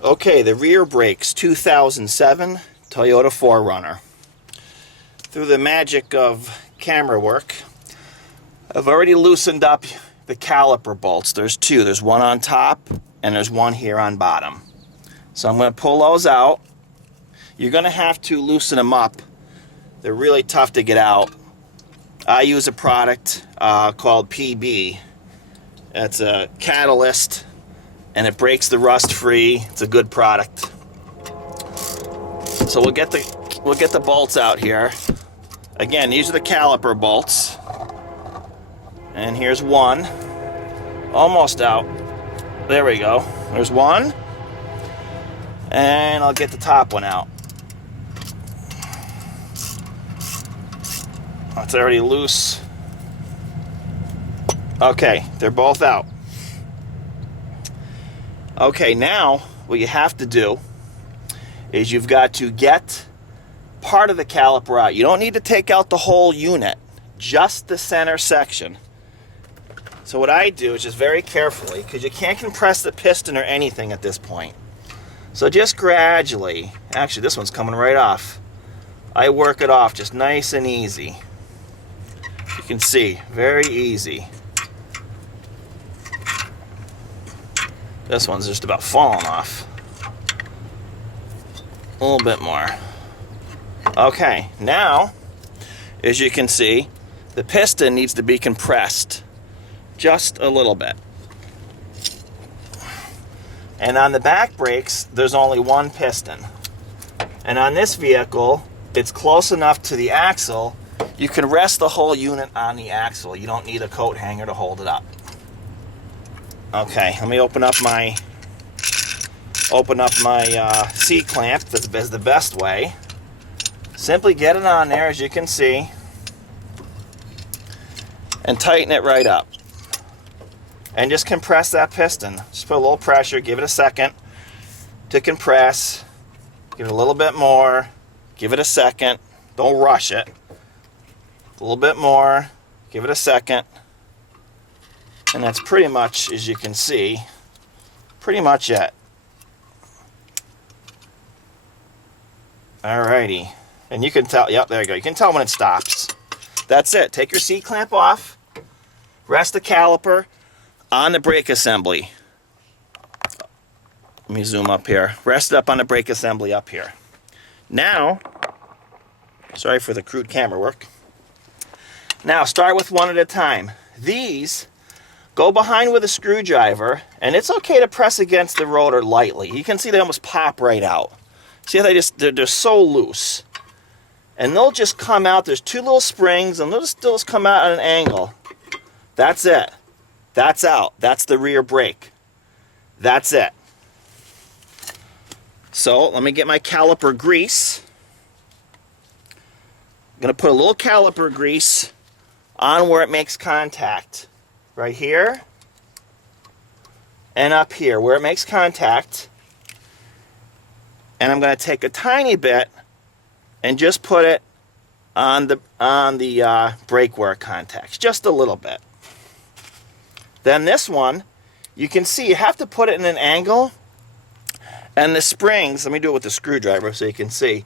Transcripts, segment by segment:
Okay, the rear brakes, 2007 Toyota 4Runner. Through the magic of camera work, I've already loosened up the caliper bolts. There's two. There's one on top and there's one here on bottom. So I'm going to pull those out. You're going to have to loosen them up. They're really tough to get out. I use a product called PB. It's a catalyst and it breaks the rust free. It's a good product. So we'll get the bolts out here. Again, these are the caliper bolts. And here's one. Almost out. There we go. There's one. And I'll get the top one out. It's already loose. Okay, they're both out. Okay, now what you have to do is you've got to get part of the caliper out. You don't need to take out the whole unit, just the center section. So what I do is just very carefully, because you can't compress the piston or anything at this point. So just gradually, actually this one's coming right off. I work it off just nice and easy. You can see, very easy. This one's just about falling off. A little bit more. Okay, now, as you can see, the piston needs to be compressed just a little bit. And on the back brakes, there's only one piston. And on this vehicle, it's close enough to the axle, you can rest the whole unit on the axle. You don't need a coat hanger to hold it up. Okay, let me open up my C-clamp. That's the best way. Simply get it on there, as you can see, and tighten it right up. And just compress that piston. Just put a little pressure, give it a second to compress. Give it a little bit more, give it a second. Don't rush it. A little bit more, give it a second. And that's pretty much, as you can see, pretty much it. Alrighty. And you can tell, yep, there you go. You can tell when it stops. That's it. Take your C-clamp off. Rest the caliper on the brake assembly. Let me zoom up here. Rest it up on the brake assembly up here. Now, sorry for the crude camera work. Now, start with one at a time. These go behind with a screwdriver, and it's okay to press against the rotor lightly. You can see they almost pop right out. See how they're so loose. And they'll just come out. There's two little springs, and they'll just come out at an angle. That's it. That's out. That's the rear brake. That's it. So let me get my caliper grease. I'm going to put a little caliper grease on where it makes contact. Right here and up here where it makes contact. And I'm going to take a tiny bit and just put it on the brake where it contacts. Just a little bit. Then this one, you can see you have to put it in an angle. And the springs, let me do it with the screwdriver so you can see.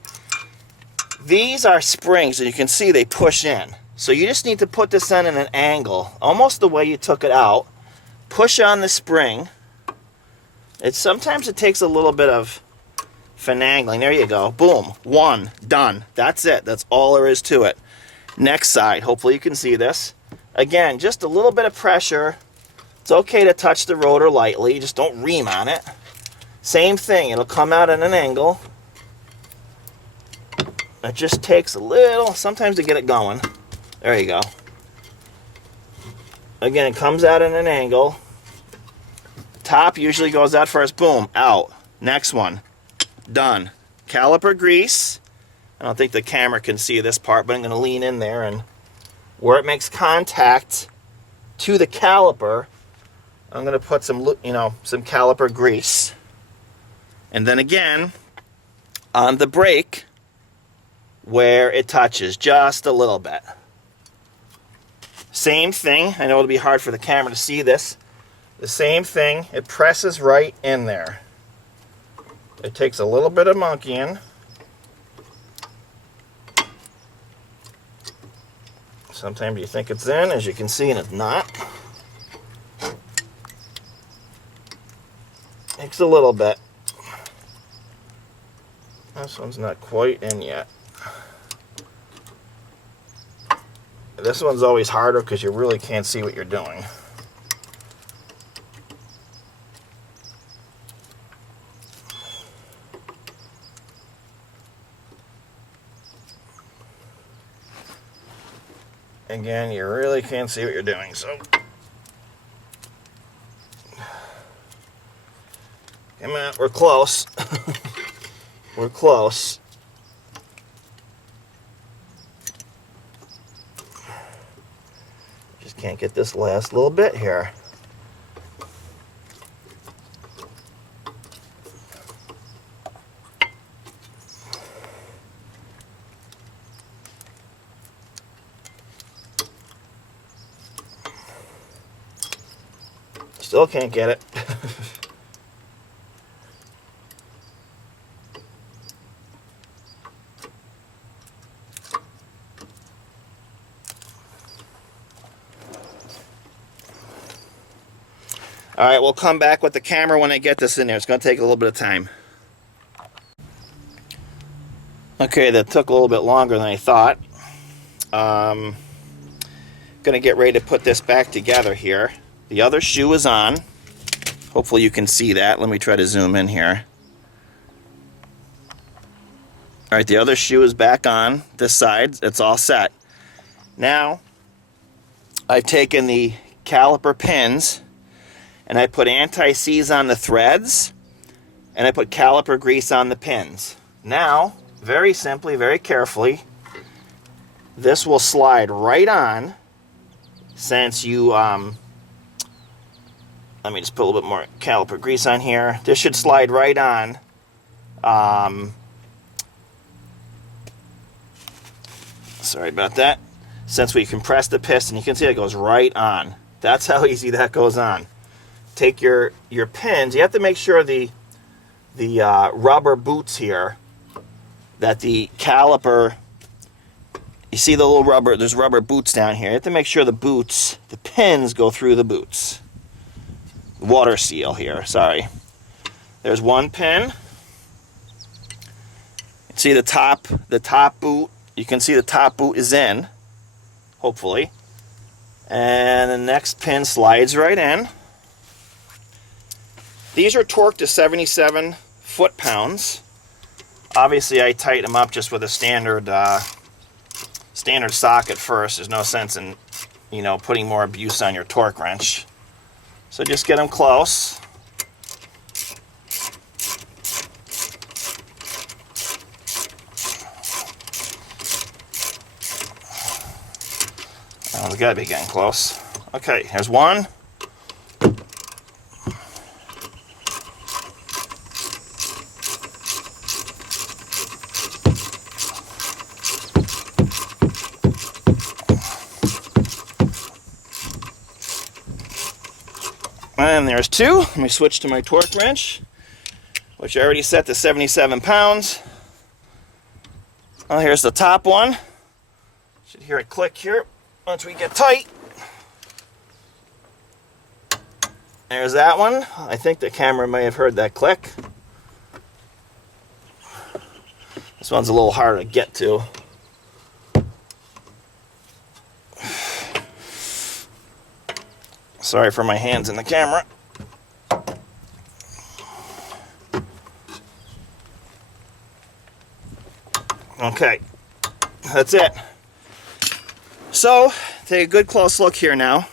These are springs, and you can see they push in. So you just need to put this in an angle, almost the way you took it out. Push on the spring. Sometimes it takes a little bit of finagling. There you go. Boom. One. Done. That's it. That's all there is to it. Next side. Hopefully you can see this. Again, just a little bit of pressure. It's okay to touch the rotor lightly. Just don't ream on it. Same thing. It'll come out at an angle. It just takes a little, sometimes to get it going. There you go. Again, it comes out at an angle. Top usually goes out first. Boom, out. Next one. Done. Caliper grease. I don't think the camera can see this part, but I'm going to lean in there, and where it makes contact to the caliper, I'm going to put some caliper grease. And then again, on the brake, where it touches, just a little bit. Same thing. I know it'll be hard for the camera to see this. The same thing. It presses right in there. It takes a little bit of monkeying. Sometimes you think it's in, as you can see, and it's not. Takes a little bit. This one's not quite in yet. This one's always harder because you really can't see what you're doing. Again, you really can't see what you're doing, so come on, we're close. We're close. Just can't get this last little bit here. Still can't get it. All right, we'll come back with the camera when I get this in there. It's going to take a little bit of time. Okay, that took a little bit longer than I thought. Going to get ready to put this back together here. The other shoe is on. Hopefully you can see that. Let me try to zoom in here. All right, the other shoe is back on this side. It's all set. Now, I've taken the caliper pins and I put anti-seize on the threads and I put caliper grease on the pins. Now, very simply, very carefully, this will slide right on since you, let me just put a little bit more caliper grease on here. This should slide right on. Sorry about that. Since we compress the piston, you can see it goes right on. That's how easy that goes on. Take your pins. You have to make sure the rubber boots here, that the caliper, you see the little rubber, there's rubber boots down here. You have to make sure the boots, the pins go through the boots. Water seal here, sorry. There's one pin. See the top boot. You can see the top boot is in, hopefully. And the next pin slides right in. These are torqued to 77 foot-pounds. Obviously, I tighten them up just with a standard socket first. There's no sense in, putting more abuse on your torque wrench. So just get them close. Oh, we gotta be getting close. Okay, here's one. And there's two. Let me switch to my torque wrench, which I already set to 77 pounds. Well, here's the top one. Should hear it click here once we get tight. There's that one. I think the camera may have heard that click. This one's a little harder to get to. Sorry for my hands in the camera. Okay, that's it. So, take a good close look here now.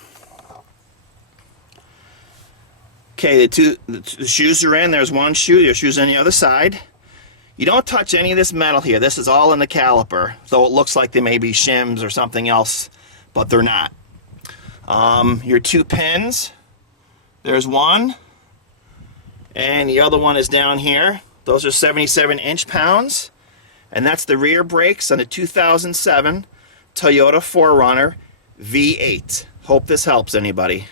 Okay, the shoes are in. There's one shoe. Your shoe's on the other side. You don't touch any of this metal here. This is all in the caliper, though it looks like they may be shims or something else, but they're not. Your two pins, there's one, and the other one is down here. Those are 77 inch-pounds, and that's the rear brakes on the 2007 Toyota 4Runner V8. Hope this helps anybody.